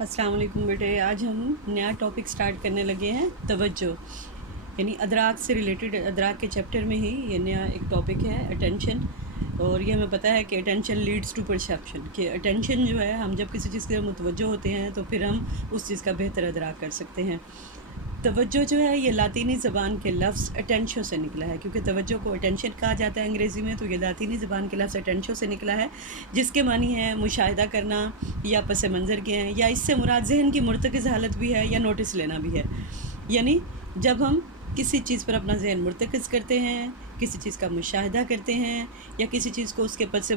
السلام علیکم بیٹے، آج ہم نیا ٹاپک سٹارٹ کرنے لگے ہیں توجہ، یعنی ادراک سے ریلیٹڈ ادراک کے چیپٹر میں ہی یہ نیا ایک ٹاپک ہے اٹینشن۔ اور یہ ہمیں پتہ ہے کہ اٹینشن لیڈز ٹو پرسیپشن، کہ اٹینشن جو ہے ہم جب کسی چیز کے متوجہ ہوتے ہیں تو پھر ہم اس چیز کا بہتر ادراک کر سکتے ہیں۔ توجہ جو ہے یہ لاطینی زبان کے لفظ اٹینشن سے نکلا ہے، کیونکہ توجہ کو اٹینشن کہا جاتا ہے انگریزی میں، تو یہ لاطینی زبان کے لفظ اٹینشن سے نکلا ہے، جس کے معنی ہے مشاہدہ کرنا یا پس منظر کے ہیں، یا اس سے مراد ذہن کی مرتکز حالت بھی ہے یا نوٹس لینا بھی ہے۔ یعنی جب ہم کسی چیز پر اپنا ذہن مرتکز کرتے ہیں، کسی چیز کا مشاہدہ کرتے ہیں، یا کسی چیز کو اس کے پس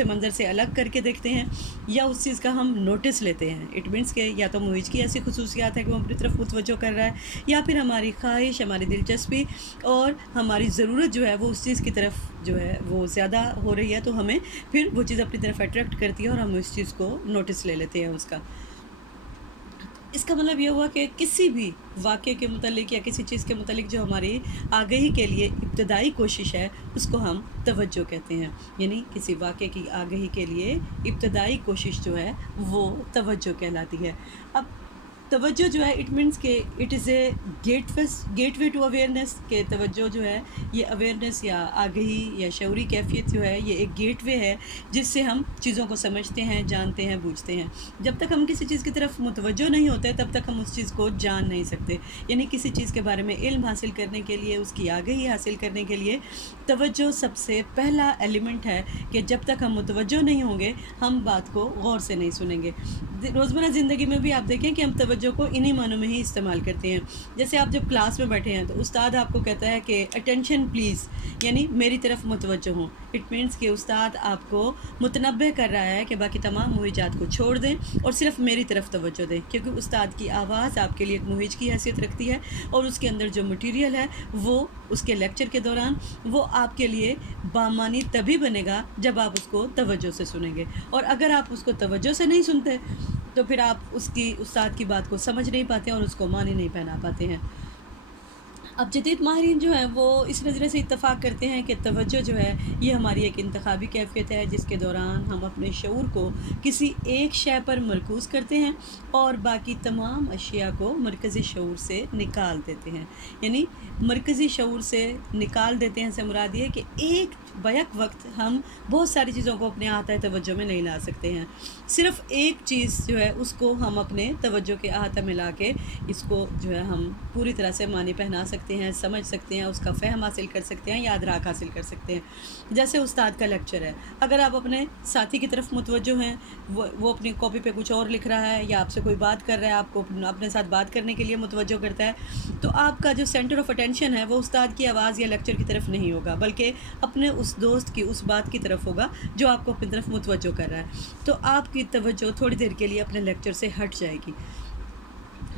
منظر سے الگ کر کے دیکھتے ہیں، یا اس چیز کا ہم نوٹس لیتے ہیں، اٹ مینس کہ یا تو مویز کی ایسی خصوصیات ہے کہ وہ اپنی طرف متوجہ کر رہا ہے، یا پھر ہماری خواہش، ہماری دلچسپی اور ہماری ضرورت جو ہے وہ اس چیز کی طرف جو ہے وہ زیادہ ہو رہی ہے، تو ہمیں پھر وہ چیز اپنی طرف اٹریکٹ کرتی ہے اور ہم اس چیز کو نوٹس لے لیتے ہیں اس کا۔ اس کا مطلب یہ ہوا کہ کسی بھی واقعے کے متعلق یا کسی چیز کے متعلق جو ہماری آگہی کے لیے ابتدائی کوشش ہے اس کو ہم توجہ کہتے ہیں، یعنی کسی واقعے کی آگہی کے لیے ابتدائی کوشش جو ہے وہ توجہ کہلاتی ہے۔ اب توجہ جو ہے اٹ مینس کہ it is a gateway to awareness, کہ توجہ جو ہے یہ اویئرنیس یا آگہی یا شعوری کیفیت جو ہے یہ ایک گیٹ وے ہے جس سے ہم چیزوں کو سمجھتے ہیں، جانتے ہیں، بوجھتے ہیں۔ جب تک ہم کسی چیز کی طرف متوجہ نہیں ہوتے تب تک ہم اس چیز کو جان نہیں سکتے، یعنی کسی چیز کے بارے میں علم حاصل کرنے کے لیے، اس کی آگہی حاصل کرنے کے لیے توجہ سب سے پہلا ایلیمنٹ ہے، کہ جب تک ہم متوجہ نہیں ہوں گے ہم بات کو غور سے نہیں سنیں گے۔ روزمرہ زندگی میں بھی آپ دیکھیں کہ ہم توجہ کو انہی معنوں میں ہی استعمال کرتے ہیں۔ جیسے آپ جب کلاس میں بیٹھے ہیں تو استاد آپ کو کہتا ہے کہ اٹینشن پلیز، یعنی میری طرف متوجہ ہوں، اٹ مینس کہ استاد آپ کو متنبہ کر رہا ہے کہ باقی تمام مویجات کو چھوڑ دیں اور صرف میری طرف توجہ دیں، کیونکہ استاد کی آواز آپ کے لیے ایک مویج کی حیثیت رکھتی ہے، اور اس کے اندر جو مٹیریل ہے وہ اس کے لیکچر کے دوران وہ آپ کے لیے بامانی تبھی بنے گا جب آپ اس کو توجہ سے سنیں گے، اور اگر آپ اس کو توجہ سے نہیں سنتے تو پھر آپ اس کی استاد کی بات کو سمجھ نہیں پاتے اور اس کو معنی نہیں پہنا پاتے ہیں۔ اب جدید ماہرین جو ہیں وہ اس نظرے سے اتفاق کرتے ہیں کہ توجہ جو ہے یہ ہماری ایک انتخابی کیفیت ہے، جس کے دوران ہم اپنے شعور کو کسی ایک شے پر مرکوز کرتے ہیں اور باقی تمام اشیاء کو مرکزی شعور سے نکال دیتے ہیں۔ یعنی مرکزی شعور سے نکال دیتے ہیں سے مراد یہ کہ ایک بیک وقت ہم بہت ساری چیزوں کو اپنے احاطۂ توجہ میں نہیں لا سکتے ہیں، صرف ایک چیز جو ہے اس کو ہم اپنے توجہ کے احاطہ میں لا کے اس کو جو ہے ہم پوری طرح سے معنی پہنا سکتے ہیں، سمجھ سکتے ہیں، اس کا فہم حاصل کر سکتے ہیں یا ادراک حاصل کر سکتے ہیں۔ جیسے استاد کا لیکچر ہے، اگر آپ اپنے ساتھی کی طرف متوجہ ہیں، وہ اپنی کاپی پہ کچھ اور لکھ رہا ہے یا آپ سے کوئی بات کر رہا ہے، آپ کو اپنے ساتھ بات کرنے کے لیے متوجہ کرتا ہے، تو آپ کا جو سینٹر آف اٹینشن ہے وہ استاد کی آواز یا لیکچر کی طرف نہیں ہوگا، بلکہ اپنے اس دوست کی اس بات کی طرف ہوگا جو آپ کو اپنی طرف متوجہ کر رہا ہے، تو آپ کی توجہ تھوڑی دیر کے لیے اپنے لیکچر سے ہٹ جائے گی۔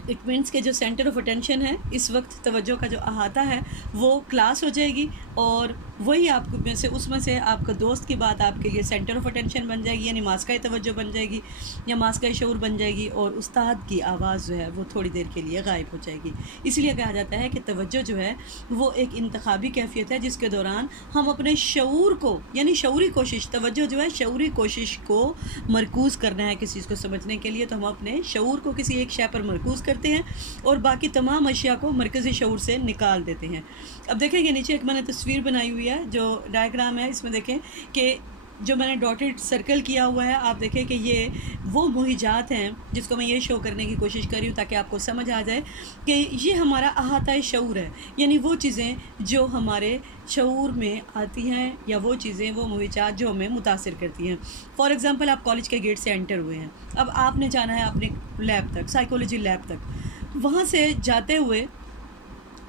اٹ مینس کہ جو سینٹر آف اٹینشن ہے اس وقت توجہ کا جو احاطہ ہے وہ کلاس ہو جائے گی، اور وہی آپ میں سے آپ کا دوست کی بات آپ کے لیے سینٹر آف اٹینشن بن جائے گی، یعنی ماسکہ توجہ بن جائے گی یا ماسکہ شعور بن جائے گی، اور استاد کی آواز جو ہے وہ تھوڑی دیر کے لیے غائب ہو جائے گی۔ اس لیے کہا جاتا ہے کہ توجہ جو ہے وہ ایک انتخابی کیفیت ہے جس کے دوران ہم اپنے شعور کو، یعنی شعوری کوشش، توجہ جو ہے شعوری کوشش کو مرکوز کرنا ہے کسی چیز کو سمجھنے کے لیے، تو ہم اپنے شعور کو کسی ایک شے پر مرکوز کرتے ہیں اور باقی تمام اشیاء کو مرکزی شعور سے نکال دیتے ہیں۔ اب دیکھیں کہ نیچے ایک میں نے تصویر بنائی ہوئی ہے جو ڈائیگرام ہے، اس میں دیکھیں کہ جو میں نے ڈاٹڈ سرکل کیا ہوا ہے، آپ دیکھیں کہ یہ وہ موہجات ہیں جس کو میں یہ شو کرنے کی کوشش کر رہی ہوں تاکہ آپ کو سمجھ آ جائے کہ یہ ہمارا احاطۂ شعور ہے، یعنی وہ چیزیں جو ہمارے شعور میں آتی ہیں یا وہ چیزیں، وہ موہجات جو ہمیں متاثر کرتی ہیں۔ فار ایگزامپل آپ کالج کے گیٹ سے انٹر ہوئے ہیں، اب آپ نے جانا ہے اپنے لیب تک، سائیکولوجی لیب تک، وہاں سے جاتے ہوئے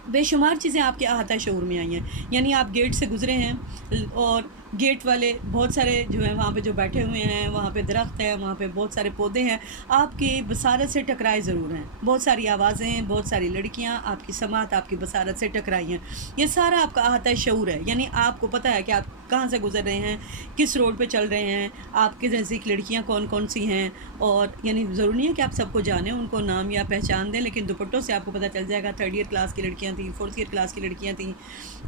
بے شمار چیزیں آپ کے احاطۂ شعور میں آئی ہیں، یعنی آپ گیٹ سے گزرے ہیں اور گیٹ والے بہت سارے جو ہیں وہاں پہ جو بیٹھے ہوئے ہیں، وہاں پہ درخت ہے، وہاں پہ بہت سارے پودے ہیں، آپ کی بصارت سے ٹکرائے ضرور ہیں، بہت ساری آوازیں، بہت ساری لڑکیاں آپ کی سماعت، آپ کی بصارت سے ٹکرائی ہیں، یہ سارا آپ کا احاطۂ شعور ہے، یعنی آپ کو پتہ ہے کہ آپ کہاں سے گزر رہے ہیں، کس روڈ پہ چل رہے ہیں، آپ کے نزدیک لڑکیاں کون کون سی ہیں، اور یعنی ضروری نہیں ہے کہ آپ سب کو جانیں، ان کو نام یا پہچان دیں، لیکن دوپٹوں سے آپ کو پتہ چل جائے گا 3rd ایئر کلاس کی لڑکیاں تھیں، 4th ایئر کلاس کی لڑکیاں تھیں،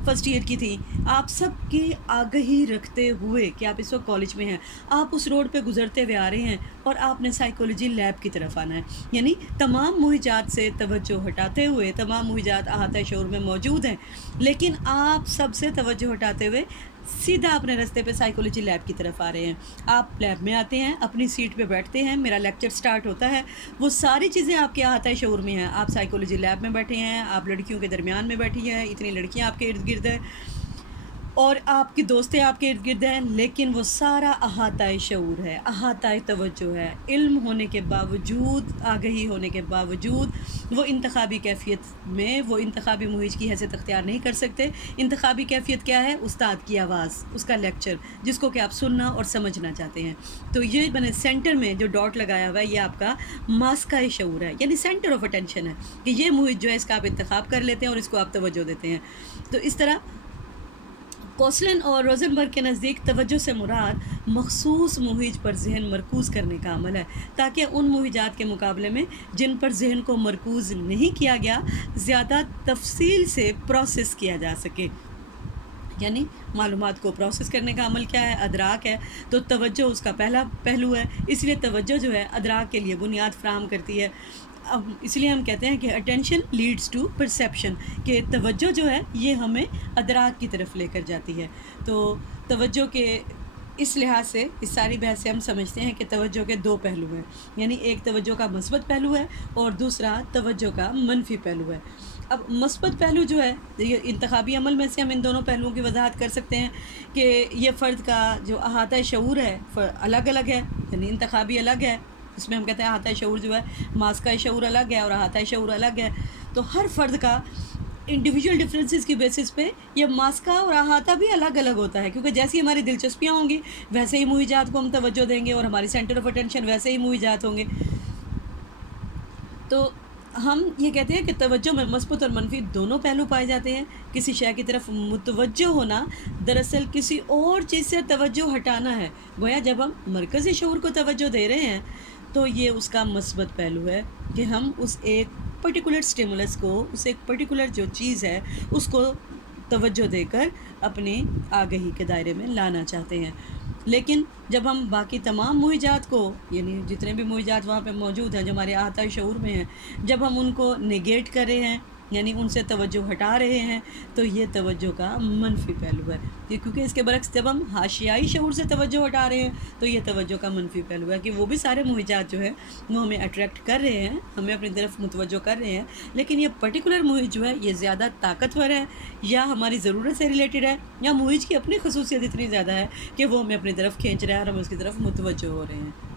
1st ایئر کی تھیں، آپ سب کی آگہی رکھتے ہوئے کہ آپ اس وقت کالج میں ہیں، آپ اس روڈ پہ گزرتے ہوئے آ رہے ہیں اور آپ نے سائیکولوجی لیب کی طرف آنا ہے، یعنی تمام مہجات سے توجہ ہٹاتے ہوئے، تمام مہجات احاطہ شعور میں موجود ہیں، لیکن آپ سب سے توجہ ہٹاتے ہوئے سیدھا اپنے راستے پہ سائیکولوجی لیب کی طرف آ رہے ہیں۔ آپ لیب میں آتے ہیں، اپنی سیٹ پہ بیٹھتے ہیں، میرا لیکچر سٹارٹ ہوتا ہے، وہ ساری چیزیں آپ کے احاطہ شعور میں ہیں، آپ سائیکولوجی لیب میں بیٹھے ہیں، آپ لڑکیوں کے درمیان میں بیٹھی ہیں، اتنی لڑکیاں آپ کے ارد گرد ہیں اور آپ کی دوستیں آپ کے ارد گرد ہیں، لیکن وہ سارا احاطہ شعور ہے، احاطہ توجہ ہے، علم ہونے کے باوجود، آگہی ہونے کے باوجود وہ انتخابی کیفیت میں، وہ انتخابی مہج کی حیثیت اختیار نہیں کر سکتے۔ انتخابی کیفیت کیا ہے؟ استاد کی آواز، اس کا لیکچر، جس کو کہ آپ سننا اور سمجھنا چاہتے ہیں۔ تو یہ میں نے سینٹر میں جو ڈاٹ لگایا ہوا ہے، یہ آپ کا ماسکہ شعور ہے، یعنی سینٹر آف اٹینشن ہے، کہ یہ مہج جو ہے اس کا آپ انتخاب کر لیتے ہیں اور اس کو آپ توجہ دیتے ہیں۔ تو اس طرح کوسلن اور روزنبرگ کے نزدیک توجہ سے مراد مخصوص مہج پر ذہن مرکوز کرنے کا عمل ہے، تاکہ ان مہجات کے مقابلے میں جن پر ذہن کو مرکوز نہیں کیا گیا زیادہ تفصیل سے پروسیس کیا جا سکے۔ یعنی معلومات کو پروسیس کرنے کا عمل کیا ہے؟ ادراک ہے، تو توجہ اس کا پہلا پہلو ہے، اس لیے توجہ جو ہے ادراک کے لیے بنیاد فراہم کرتی ہے۔ اب اس لیے ہم کہتے ہیں کہ اٹینشن لیڈز ٹو پرسیپشن، کہ توجہ جو ہے یہ ہمیں ادراک کی طرف لے کر جاتی ہے۔ تو توجہ کے اس لحاظ سے اس ساری بحث سے ہم سمجھتے ہیں کہ توجہ کے 2 پہلو ہیں، یعنی ایک توجہ کا مثبت پہلو ہے اور دوسرا توجہ کا منفی پہلو ہے۔ اب مثبت پہلو جو ہے، یہ انتخابی عمل میں سے ہم ان دونوں پہلوؤں کی وضاحت کر سکتے ہیں کہ یہ فرد کا جو احاطہ شعور ہے الگ الگ ہے، یعنی انتخابی الگ ہے، اس میں ہم کہتے ہیں احاطہ شعور جو ہے، ماسکہ شعور الگ ہے اور احاطہ شعور الگ ہے۔ تو ہر فرد کا انڈیویجول ڈفرینسز کی بیسس پہ یہ ماسکہ اور احاطہ بھی الگ الگ ہوتا ہے، کیونکہ جیسی ہماری دلچسپیاں ہوں گی ویسے ہی مہجات کو ہم توجہ دیں گے اور ہماری سینٹر آف اٹینشن ویسے ہی مہجات ہوں گے۔ تو ہم یہ کہتے ہیں کہ توجہ میں مثبت اور منفی دونوں پہلو پائے جاتے ہیں۔ کسی شے کی طرف متوجہ ہونا دراصل کسی اور چیز سے توجہ ہٹانا ہے، گویا جب ہم مرکزی شعور کو توجہ دے رہے ہیں تو یہ اس کا مثبت پہلو ہے کہ ہم اس ایک پرٹیکولر سٹیمولس کو، اس ایک پرٹیکولر جو چیز ہے اس کو توجہ دے کر اپنی آگہی کے دائرے میں لانا چاہتے ہیں۔ لیکن جب ہم باقی تمام مہجات کو، یعنی جتنے بھی مہجات وہاں پہ موجود ہیں جو ہمارے احاطہ شعور میں ہیں، جب ہم ان کو نیگیٹ کر رہے ہیں، یعنی ان سے توجہ ہٹا رہے ہیں، تو یہ توجہ کا منفی پہلو ہے۔ یہ کیونکہ اس کے برعکس جب ہم حاشیائی شعور سے توجہ ہٹا رہے ہیں تو یہ توجہ کا منفی پہلو ہے، کہ وہ بھی سارے مہجات جو ہے وہ ہمیں اٹریکٹ کر رہے ہیں، ہمیں اپنی طرف متوجہ کر رہے ہیں، لیکن یہ پرٹیکولر مہج جو ہے یہ زیادہ طاقتور ہے، یا ہماری ضرورت سے ریلیٹڈ ہے، یا مہج کی اپنی خصوصیت اتنی زیادہ ہے کہ وہ ہمیں اپنی طرف کھینچ رہا ہے اور ہم اس کی طرف متوجہ ہو رہے ہیں۔